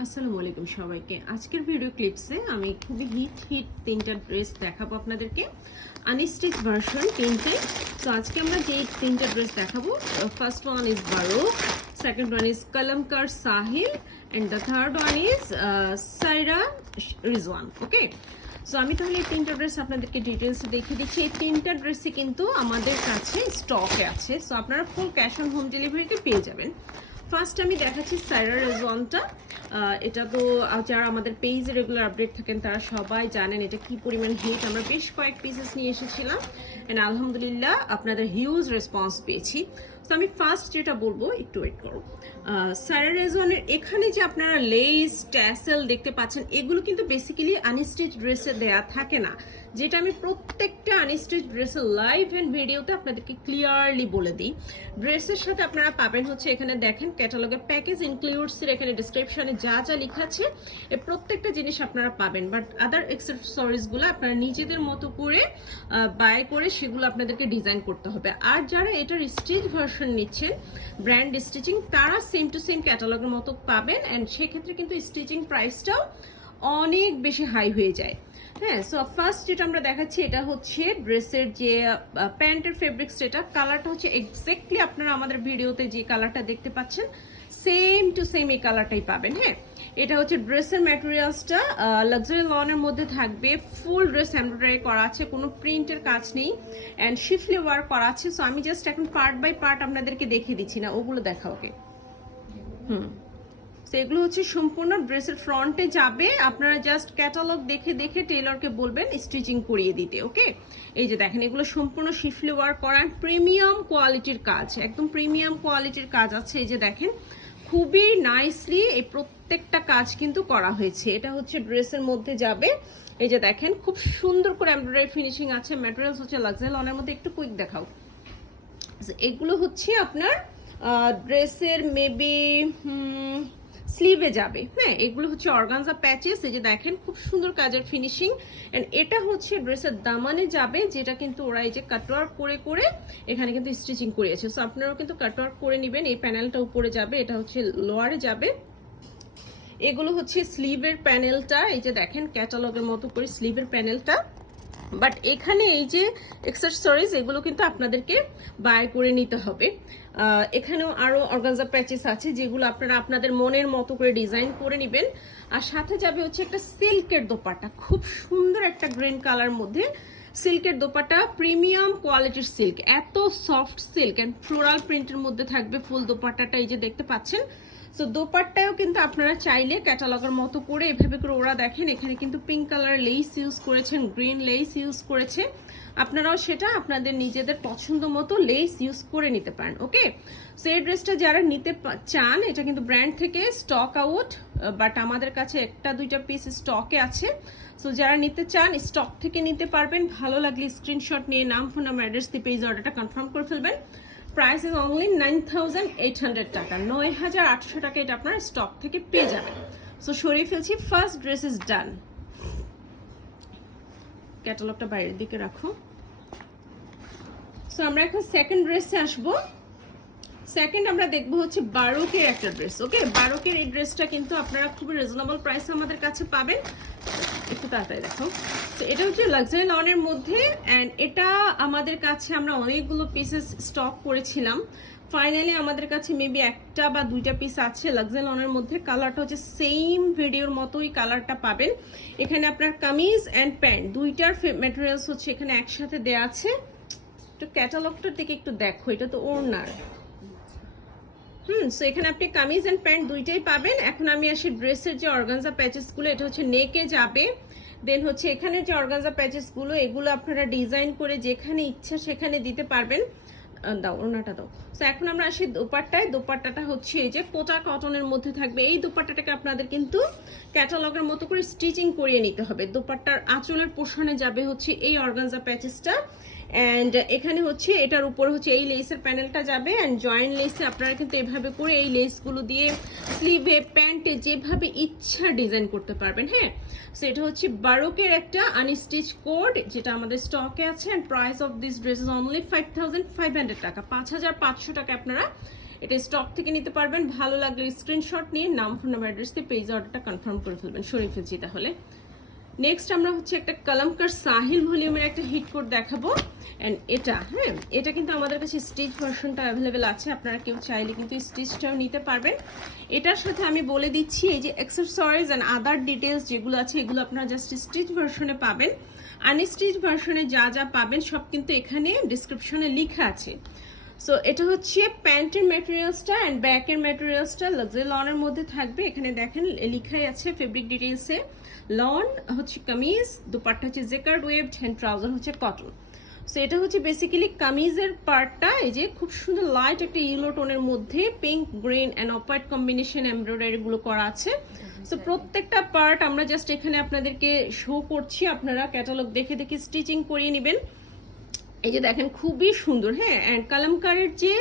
আসসালামু আলাইকুম সবাইকে। আজকের ভিডিও ক্লিপসে আমি খুবই হিট তিনটা ড্রেস দেখাবো আপনাদেরকে, আনস্টিচ ভার্সন তিনটে। তো আজকে আমরা যে তিনটা ড্রেস দেখাবো, first one is Baruk, second one is Kalamkar Sahil, and the third one is Saira Rizwan. Okay, so আমি তাহলে এই তিনটা ড্রেস আপনাদেরকে ডিটেলসে দেখিয়ে দিচ্ছি। এই তিনটা ড্রেসই কিন্তু আমাদের কাছে স্টকে আছে, সো আপনারা ফুল ক্যাশ অন হোম ডেলিভারিতে পেয়ে যাবেন। ফার্স্ট আমি দেখাচ্ছি সাইরা রেজওয়ানটা। এটা তো যারা আমাদের পেজে রেগুলার আপডেট থাকেন তারা সবাই জানেন এটা কি পরিমাণ হিট। আমরা বেশ কয়েক পিসেস নিয়ে এসেছিলাম এন্ড আলহামদুলিল্লাহ আপনাদের হিউজ রেসপন্স পেয়েছি। তো আমি ফার্স্ট যেটা বলবো, একটু ওয়েট করো। সাইরা রেজওয়ানের এখানে যে আপনারা লেস ট্যাসেল দেখতে পাচ্ছেন, এগুলো কিন্তু বেসিক্যালি আনস্টিচ ড্রেসে দেয়া থাকে না, যেটা আমি প্রত্যেকটা আনস্টিচ ড্রেসের লাইভ এন্ড ভিডিওতে আপনাদেরকে ক্লিয়ারলি বলে দিই। ড্রেসের সাথে আপনারা পাবেন হচ্ছে, এখানে দেখেন ক্যাটালগের প্যাকেজ ইনক্লুডস এর এখানে ডেসক্রিপশনে যা যা লেখা আছে এই প্রত্যেকটা জিনিস আপনারা পাবেন, বাট আদার অ্যাকসেসরিজ গুলো আপনারা নিজেদের মতো করে বাই করে সেগুলো আপনাদেরকে ডিজাইন করতে হবে। আর যারা এটার স্টিচ ভার্সন নিচ্ছেন ব্র্যান্ড স্টিচিং, তারা সেম টু সেম ক্যাটালগের মতো পাবেন, এন্ড সেক্ষেত্রে কিন্তু স্টিচিং প্রাইসটাও অনেক বেশি হাই হয়ে যায়। হ্যাঁ, সো ফার্স্ট যেটা আমরা দেখাচ্ছি এটা হচ্ছে ড্রেসের যে প্যান্টের ফেব্রিক্স, যেটা কালারটা হচ্ছে এক্স্যাক্টলি আপনারা আমাদের ভিডিওতে যে কালারটা দেখতে পাচ্ছেন সেম টু সেম এই কালারটাই পাবেন। হ্যাঁ, এটা হচ্ছে ড্রেসের ম্যাটেরিয়ালসটা লাক্সারি লনের মধ্যে থাকবে, ফুল ড্রেস এমব্রয়ডারি করা আছে, কোনো প্রিন্টের কাজ নেই, অ্যান্ড শিফলি ওয়ার্ক করা আছে। সো আমি জাস্ট এখন পার্ট বাই পার্ট আপনাদেরকে দেখিয়ে দিচ্ছি, না ওগুলো দেখা ওকে। এগুলো হচ্ছে সম্পূর্ণ ড্রেসের ফ্রন্টে যাবে, আপনারা জাস্ট ক্যাটালগ দেখে দেখে টেলরকে বলবেন স্টিচিং করিয়ে দিতে। ওকে, এই যে দেখেন এগুলো সম্পূর্ণ শিফলি ওয়ার্ক করা, প্রিমিয়াম কোয়ালিটির কাজ, একদম প্রিমিয়াম কোয়ালিটির কাজ আছে। এই যে দেখেন খুবই নাইসলি এই প্রত্যেকটা কাজ কিন্তু করা হয়েছে। এটা হচ্ছে ড্রেসের মধ্যে যাবে, এই যে দেখেন খুব সুন্দর করে এমব্রয়ডারি ফিনিশিং আছে। ম্যাটেরিয়ালস হচ্ছে লাক্সারি লনের মধ্যে, একটু কুইক দেখাও। এগুলো হচ্ছে আপনার ড্রেসের মেবি স্লিভে যাবে। হ্যাঁ, এগুলো হচ্ছে অর্গানজা প্যাচেস, এই যে দেখেন খুব সুন্দর কাজের ফিনিশিং। এন্ড এটা হচ্ছে ড্রেসের দামানে যাবে, যেটা কিন্তু ওরা এই যে কাটওয়ার্ক করে করে এখানে কিন্তু স্টিচিং করিয়েছে। সো আপনারাও কিন্তু কাটওয়ার্ক করে নেবেন। এই প্যানেলটা উপরে যাবে, এটা হচ্ছে লোয়ারে যাবে। এগুলো হচ্ছে স্লিভের প্যানেলটা, এই যে দেখেন ক্যাটালগের মতো করে স্লিভের প্যানেলটা, বাট এখানে এই যে এক্সেসরিজ এগুলো কিন্তু আপনাদেরকে বাই করে নিতে হবে। এখানেও আরো অর্গানজা প্যাচেস আছে যেগুলো আপনারা আপনাদের মনের মতো করে ডিজাইন করে নেবেন। আর সাথে যাবে হচ্ছে একটা সিল্কের দোপাট্টা, খুব সুন্দর একটা গ্রিন কালার মধ্যে সিল্কের দোপাট্টা, প্রিমিয়াম কোয়ালিটির সিল্ক, এত সফট সিল্ক এন্ড ফ্লোরাল প্রিন্টের মধ্যে থাকবে ফুল দোপাট্টাটা, এই যে দেখতে পাচ্ছেন। সো দোপাট্টায়ও কিন্তু আপনারা চাইলে ক্যাটালগের মতো করে এভাবে করে, ওরা দেখেন এখানে কিন্তু পিঙ্ক কালার লেস ইউজ করেছেন, গ্রিন লেস ইউজ করেছে, আপনারাও সেটা আপনাদের নিজেদের পছন্দ মতো লেস ইউজ করে নিতে পারেন। ওকে, সো এই ড্রেসটা যারা নিতে চান, এটা কিন্তু ব্র্যান্ড থেকে স্টক আউট, বাট আমাদের কাছে একটা দুইটা পিস স্টকে আছে। সো যারা নিতে চান স্টক থেকে নিতে পারবেন, ভালো লাগলে স্ক্রিনশট নিয়ে নাম ফোন নাম্বার অ্যাড্রেস দিয়ে পেজ অর্ডারটা কনফার্ম করে ফেলবেন। প্রাইস ইজ অনলি 9,800 টাকা, 9,800 টাকা এটা আপনার স্টক থেকে পেয়ে যাবেন। সো সরিয়ে ফেলছি, ফার্স্ট ড্রেস ইজ ডান। ক্যাটালগটা বাইরের দিকে রাখো। সো আমরা এখন সেকেন্ড ড্রেসে আসবো। সেকেন্ড আমরা দেখবো হচ্ছে বারোকের একটা ড্রেস। ওকে, বারোকের এই ড্রেসটা কিন্তু আপনারা খুবই রিজনেবল প্রাইসে আমাদের কাছে পাবেন। একটু তাড়াতাড়ি দেখো। তো এটা হচ্ছে লাক্সারি লনের মধ্যে, অ্যান্ড এটা আমাদের কাছে আমরা অনেকগুলো পিসেস স্টক করেছিলাম। ফাইনালি আমাদের কাছে মেবি একটা বা দুইটা পিস আছে লাক্সারি লনের মধ্যে। কালারটা হচ্ছে সেম ভিডিওর মতোই কালারটা পাবেন। এখানে আপনার কামিজ অ্যান্ড প্যান্ট দুইটার ম্যাটেরিয়ালস হচ্ছে এখানে একসাথে দেয়া আছে। একটু ক্যাটালগটার দিকে একটু দেখো, এটা তো ওড়নার। সো এখানে আপনি কামিজ এন্ড প্যান্ট দুইটাই পাবেন। এখন আমি আসি ড্রেসের যে অর্গানজা প্যাচেস গুলো, এটা হচ্ছে নেকে যাবে, দেন হচ্ছে এখানে যে অর্গানজা প্যাচেস গুলো এগুলো আপনারা ডিজাইন করে যেখানে ইচ্ছা সেখানে দিতে পারবেন। দাও ওড়নাটা দাও। সো এখন আমরা আসি দোপাট্টায়। দোপাট্টাটা হচ্ছে এই যে কোটা কটনের মধ্যে থাকবে। এই দোপাট্টাটাকে আপনাদের কিন্তু ক্যাটালগের মতো করে স্টিচিং করিয়ে নিতে হবে। দোপাট্টার আঁচলের পোর্শনে যাবে হচ্ছে এই অর্গানজা প্যাচেসটা, অ্যান্ড এখানে হচ্ছে এটার উপর হচ্ছে এই লেসের প্যানেলটা যাবে, অ্যান্ড জয়েন্ট লেসে আপনারা কিন্তু এভাবে করে এই লেসগুলো দিয়ে স্লিভে প্যান্টে যেভাবে ইচ্ছা ডিজাইন করতে পারবেন। হ্যাঁ, সো এটা হচ্ছে বারোকের একটা আনস্টিচ কোড যেটা আমাদের স্টকে আছে, and price of this dress is only 5,500 টাকা, 5,500 টাকা আপনারা এটা স্টক থেকে নিতে পারবেন। ভালো লাগলে স্ক্রিনশট নিয়ে নাম, ফোন নাম্বার, অ্যাড্রেস দিয়ে পেজ অর্ডারটা কনফার্ম করে ফেলবেন। সরিয়ে ফেলছি তাহলে। নেক্সট আমরা হচ্ছে একটা কালামকার সাহিল ভলিউমের একটা হিট কোট দেখাবো। অ্যান্ড এটা, হ্যাঁ, এটা কিন্তু আমাদের কাছে স্টিচ ভার্সনটা অ্যাভেলেবেল আছে, আপনারা কেউ চাইলে কিন্তু স্টিচটাও নিতে পারবেন। এটার সাথে আমি বলে দিচ্ছি এই যে অ্যাক্সেসরিজ অ্যান্ড আদার ডিটেলস যেগুলো আছে এগুলো আপনারা জাস্ট স্টিচ ভার্সনে পাবেন। আনস্টিচ ভার্সনে যা যা পাবেন সব কিন্তু এখানে ডিসক্রিপশনে লেখা আছে। সো এটা হচ্ছে প্যান্টের ম্যাটেরিয়ালসটা অ্যান্ড ব্যাকের ম্যাটেরিয়ালসটা লাক্সারি লনের মধ্যে থাকবে। এখানে দেখেন লেখাই আছে ফেব্রিক ডিটেলসে, লন হচ্ছে কামিজ, দুপাট্টা হচ্ছে জেকার্ড ওয়েভ, হ্যান্ড ট্রাউজার হচ্ছে কটন। সো এটা হচ্ছে বেসিক্যালি কামিজের পার্টটা, এই যে খুব সুন্দর লাইট একটা ইয়েলো টোনের মধ্যে pink, green and off white combination embroidery গুলো করা আছে। সো প্রত্যেকটা পার্ট আমরা জাস্ট এখানে আপনাদেরকে শো করছি, আপনারা ক্যাটালগ দেখে দেখে স্টিচিং করিয়ে নেবেন। এই যে দেখেন খুবই সুন্দর, হ্যাঁ। অ্যান্ড কালামকারের যে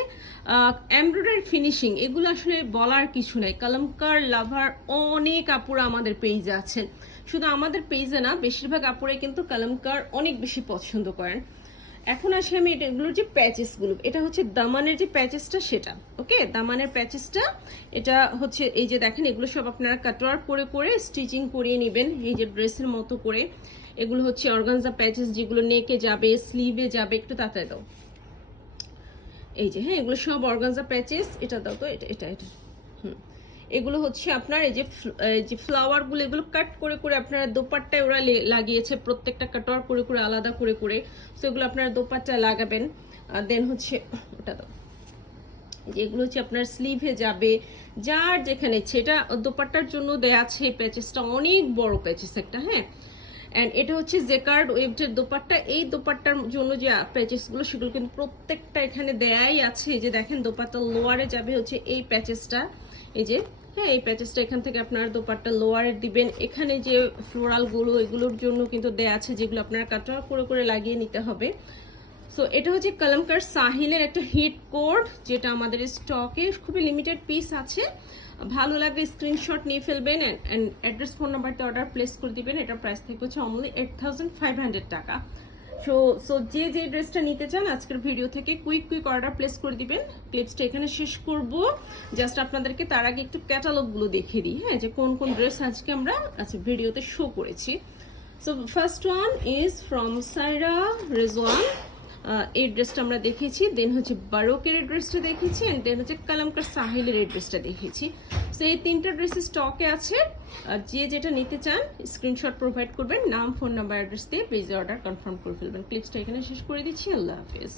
এমব্রয়ডারি ফিনিশিং এগুলো আসলে বলার কিছু নাই। কালামকার লাভার অনেক আপুরা আমাদের পেজে আছেন, শুধু আমাদের পেজে না, বেশিরভাগ আপুরাই কিন্তু কালামকার অনেক বেশি পছন্দ করেন। এখন আসি আমি এগুলোর যে প্যাচেসগুলো, এটা হচ্ছে দামানের যে প্যাচেসটা সেটা, ওকে। দামানের প্যাচেসটা এটা হচ্ছে এই যে দেখেন এগুলো সব আপনারা কাটওয়ার করে করে স্টিচিং করিয়ে নেবেন এই যে ড্রেসের মতো করে। এগুলো হচ্ছে অর্গানজা প্যাচেস যেগুলো নেকে যাবে, স্লিভে যাবে। একটু তাড়াতাড়ি দাও, এই যে, হ্যাঁ, এগুলো সব অর্গানজা প্যাচেস। এটা দাও তো, এটা এটা এটা, এগুলো হচ্ছে আপনার এই যে ফ্লাওয়ার গুলো এগুলো কাট করে করে আপনারা দোপাট্টায় ওরা লাগিয়েছে, প্রত্যেকটা কাটওয়ার করে করে আলাদা করে করে। সো এগুলো আপনারা দোপাট্টায় লাগাবেন। দেন হচ্ছে ওটা দাও, এগুলো হচ্ছে আপনার স্লিভে যাবে, যার যেখানে ইচ্ছে। এটা দোপাট্টার জন্য দেয়া আছে এই প্যাচেসটা, অনেক বড় প্যাচেস একটা, হ্যাঁ। অ্যান্ড এটা হচ্ছে জেকার্ড ওয়েভটের দোপাট্টা। এই দোপাট্টার জন্য যে প্যাচেসগুলো সেগুলো কিন্তু প্রত্যেকটা এখানে দেয়াই আছে। এই যে দেখেন দোপাট্টা লোয়ারে যাবে হচ্ছে এই প্যাচেসটা, এই যে, হ্যাঁ, এই প্যাচেসটা এখান থেকে আপনার দোপাট্টা লোয়ারে দিবেন। এখানে যে ফ্লোরালগুলো এগুলোর জন্য কিন্তু দেয়া আছে, যেগুলো আপনারা কাটওয়ার করে করে লাগিয়ে নিতে হবে। সো এটা হচ্ছে কালামকার সাহিলের একটা হিট কোড, যেটা আমাদের স্টকে খুবই লিমিটেড পিস আছে। ভালো লাগলে স্ক্রিনশট নিয়ে ফেলবেন অ্যান্ড অ্যাড্রেস, ফোন নাম্বারতে অর্ডার প্লেস করে দিবেন। এটার প্রাইস থেকে হচ্ছে অনলি 8500 টাকা। সো যে যে ড্রেসটা নিতে চান আজকের ভিডিও থেকে কুইক অর্ডার প্লেস করে দিবেন। ক্লিপসটা এখানে শেষ করব, জাস্ট আপনাদেরকে তার আগে একটু ক্যাটালগুলো দেখিয়ে দিই, হ্যাঁ, যে কোন কোন ড্রেস আজকে আমরা ভিডিওতে শো করেছি। So first one is from সাইরা রেজওয়ান। এই ড্রেসটা আমরা দেখেছি, দেন হচ্ছে বারোকের এই ড্রেসটা দেখেছি, এন্ড দেন হচ্ছে কালামকার সাহিলের এই ড্রেসটা দেখেছি। সো এই তিনটা ড্রেস স্টকে আছে। যে যেটা নিতে চান স্ক্রিনশট প্রোভাইড করবেন, নাম, ফোন নাম্বার, অ্যাড্রেস দিয়ে পেজে অর্ডার কনফার্ম করে ফেলবেন। ক্লিপসটা এখানে শেষ করে দিচ্ছি। আল্লাহ হাফেজ।